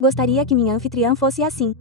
Gostaria que minha anfitriã fosse assim.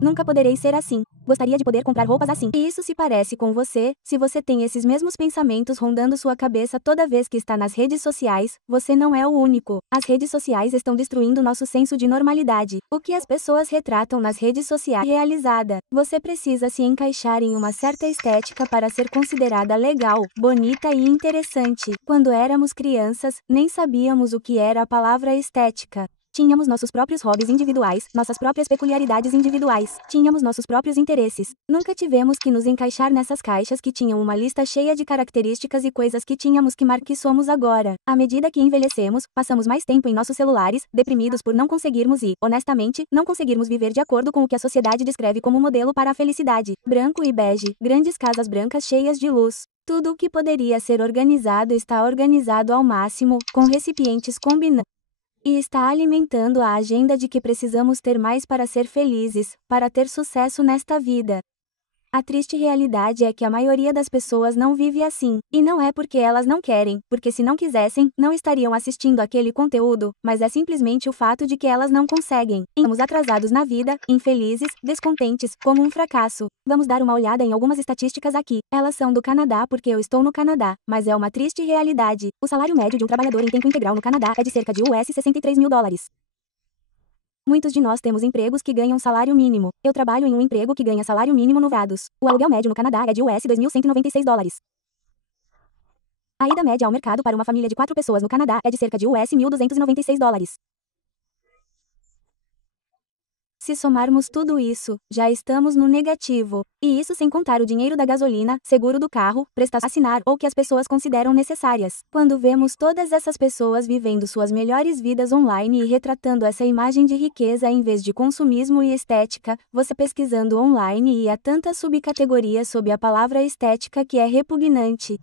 Nunca poderei ser assim. Gostaria de poder comprar roupas assim. E isso se parece com você, se você tem esses mesmos pensamentos rondando sua cabeça toda vez que está nas redes sociais, você não é o único. As redes sociais estão destruindo nosso senso de normalidade. O que as pessoas retratam nas redes sociais é realizada. Você precisa se encaixar em uma certa estética para ser considerada legal, bonita e interessante. Quando éramos crianças, nem sabíamos o que era a palavra estética. Tínhamos nossos próprios hobbies individuais, nossas próprias peculiaridades individuais. Tínhamos nossos próprios interesses. Nunca tivemos que nos encaixar nessas caixas que tinham uma lista cheia de características e coisas que tínhamos que marcar que somos agora. À medida que envelhecemos, passamos mais tempo em nossos celulares, deprimidos por não conseguirmos e, honestamente, não conseguirmos viver de acordo com o que a sociedade descreve como modelo para a felicidade. Branco e bege, grandes casas brancas cheias de luz. Tudo o que poderia ser organizado está organizado ao máximo, com recipientes combinados. E está alimentando a agenda de que precisamos ter mais para ser felizes, para ter sucesso nesta vida. A triste realidade é que a maioria das pessoas não vive assim, e não é porque elas não querem, porque se não quisessem, não estariam assistindo aquele conteúdo, mas é simplesmente o fato de que elas não conseguem. Estamos atrasados na vida, infelizes, descontentes, como um fracasso. Vamos dar uma olhada em algumas estatísticas aqui. Elas são do Canadá porque eu estou no Canadá, mas é uma triste realidade. O salário médio de um trabalhador em tempo integral no Canadá é de cerca de US$ 63 mil. Muitos de nós temos empregos que ganham salário mínimo. Eu trabalho em um emprego que ganha salário mínimo no Vrados. O aluguel médio no Canadá é de US$ 2.196. A ida média ao mercado para uma família de 4 pessoas no Canadá é de cerca de US$ 1.296. Se somarmos tudo isso, já estamos no negativo. E isso sem contar o dinheiro da gasolina, seguro do carro, prestação a assinar ou que as pessoas consideram necessárias. Quando vemos todas essas pessoas vivendo suas melhores vidas online e retratando essa imagem de riqueza em vez de consumismo e estética, você pesquisando online e há tantas subcategorias sob a palavra estética que é repugnante.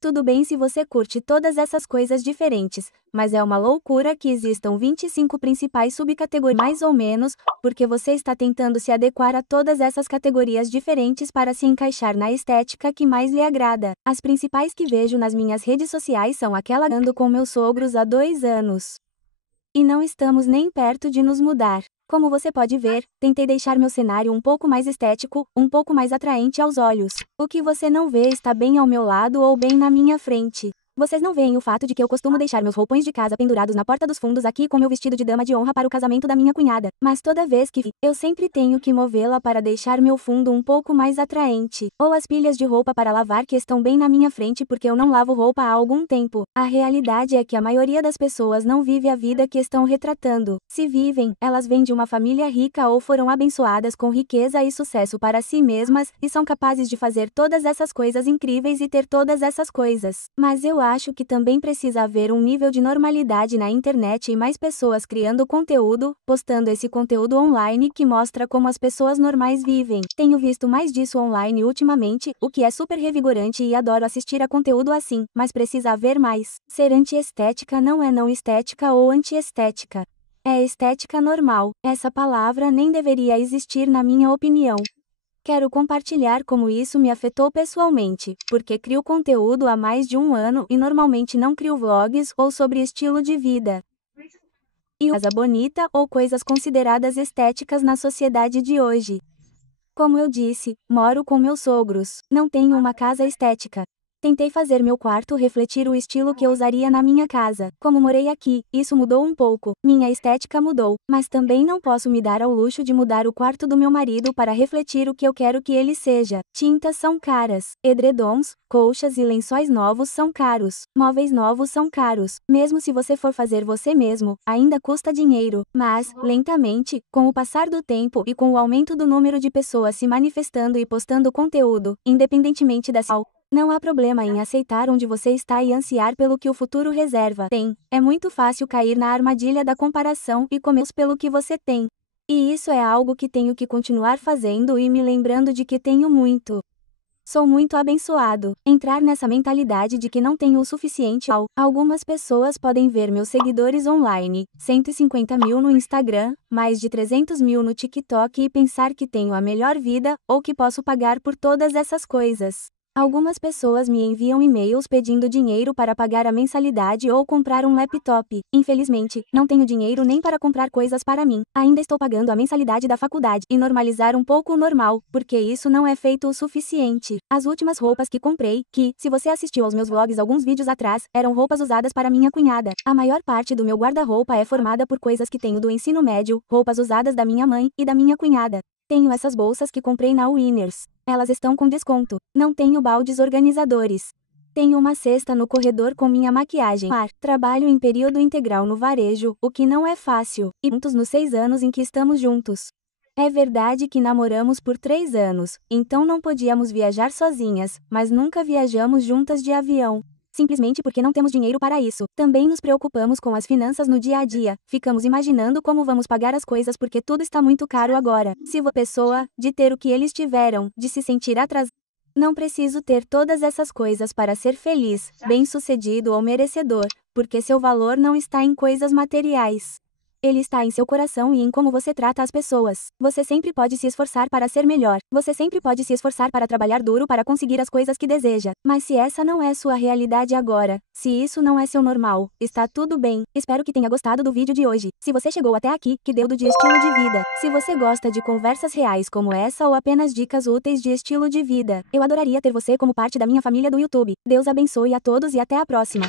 Tudo bem se você curte todas essas coisas diferentes, mas é uma loucura que existam 25 principais subcategorias mais ou menos, porque você está tentando se adequar a todas essas categorias diferentes para se encaixar na estética que mais lhe agrada. As principais que vejo nas minhas redes sociais são aquela ando com meus sogros há 2 anos. E não estamos nem perto de nos mudar. Como você pode ver, tentei deixar meu cenário um pouco mais estético, um pouco mais atraente aos olhos. O que você não vê está bem ao meu lado ou bem na minha frente. Vocês não veem o fato de que eu costumo deixar meus roupões de casa pendurados na porta dos fundos aqui com meu vestido de dama de honra para o casamento da minha cunhada. Mas toda vez que eu sempre tenho que movê-la para deixar meu fundo um pouco mais atraente. Ou as pilhas de roupa para lavar que estão bem na minha frente porque eu não lavo roupa há algum tempo. A realidade é que a maioria das pessoas não vive a vida que estão retratando. Se vivem, elas vêm de uma família rica ou foram abençoadas com riqueza e sucesso para si mesmas e são capazes de fazer todas essas coisas incríveis e ter todas essas coisas. Mas eu acho que também precisa haver um nível de normalidade na internet e mais pessoas criando conteúdo, postando esse conteúdo online que mostra como as pessoas normais vivem. Tenho visto mais disso online ultimamente, o que é super revigorante e adoro assistir a conteúdo assim, mas precisa haver mais. Ser antiestética não é não estética ou antiestética. É estética normal. Essa palavra nem deveria existir na minha opinião. Quero compartilhar como isso me afetou pessoalmente, porque crio conteúdo há mais de 1 ano e normalmente não crio vlogs ou sobre estilo de vida. E casa bonita ou coisas consideradas estéticas na sociedade de hoje. Como eu disse, moro com meus sogros, não tenho uma casa estética. Tentei fazer meu quarto refletir o estilo que eu usaria na minha casa. Como morei aqui, isso mudou um pouco. Minha estética mudou, mas também não posso me dar ao luxo de mudar o quarto do meu marido para refletir o que eu quero que ele seja. Tintas são caras. Edredons, colchas e lençóis novos são caros. Móveis novos são caros. Mesmo se você for fazer você mesmo, ainda custa dinheiro. Mas, lentamente, com o passar do tempo e com o aumento do número de pessoas se manifestando e postando conteúdo, independentemente da não há problema em aceitar onde você está e ansiar pelo que o futuro reserva. É muito fácil cair na armadilha da comparação e comer pelo que você tem. E isso é algo que tenho que continuar fazendo e me lembrando de que tenho muito. Sou muito abençoado. Entrar nessa mentalidade de que não tenho o suficiente. Algumas pessoas podem ver meus seguidores online, 150 mil no Instagram, mais de 300 mil no TikTok e pensar que tenho a melhor vida, ou que posso pagar por todas essas coisas. Algumas pessoas me enviam e-mails pedindo dinheiro para pagar a mensalidade ou comprar um laptop. Infelizmente, não tenho dinheiro nem para comprar coisas para mim. Ainda estou pagando a mensalidade da faculdade e normalizar um pouco o normal, porque isso não é feito o suficiente. As últimas roupas que comprei, que, se você assistiu aos meus vlogs alguns vídeos atrás, eram roupas usadas para minha cunhada. A maior parte do meu guarda-roupa é formada por coisas que tenho do ensino médio, roupas usadas da minha mãe e da minha cunhada. Tenho essas bolsas que comprei na Winners. Elas estão com desconto. Não tenho baldes organizadores. Tenho uma cesta no corredor com minha maquiagem. Trabalho em período integral no varejo, o que não é fácil. E juntos nos 6 anos em que estamos juntos. É verdade que namoramos por 3 anos, então não podíamos viajar sozinhas, mas nunca viajamos juntas de avião. Simplesmente porque não temos dinheiro para isso. Também nos preocupamos com as finanças no dia a dia. Ficamos imaginando como vamos pagar as coisas porque tudo está muito caro agora. Se a pessoa, de ter o que eles tiveram, de se sentir atrasado. Não preciso ter todas essas coisas para ser feliz, bem-sucedido ou merecedor, porque seu valor não está em coisas materiais. Ele está em seu coração e em como você trata as pessoas. Você sempre pode se esforçar para ser melhor. Você sempre pode se esforçar para trabalhar duro para conseguir as coisas que deseja. Mas se essa não é sua realidade agora, se isso não é seu normal, está tudo bem. Espero que tenha gostado do vídeo de hoje. Se você chegou até aqui, que deu de estilo de vida. Se você gosta de conversas reais como essa ou apenas dicas úteis de estilo de vida, eu adoraria ter você como parte da minha família do YouTube. Deus abençoe a todos e até a próxima.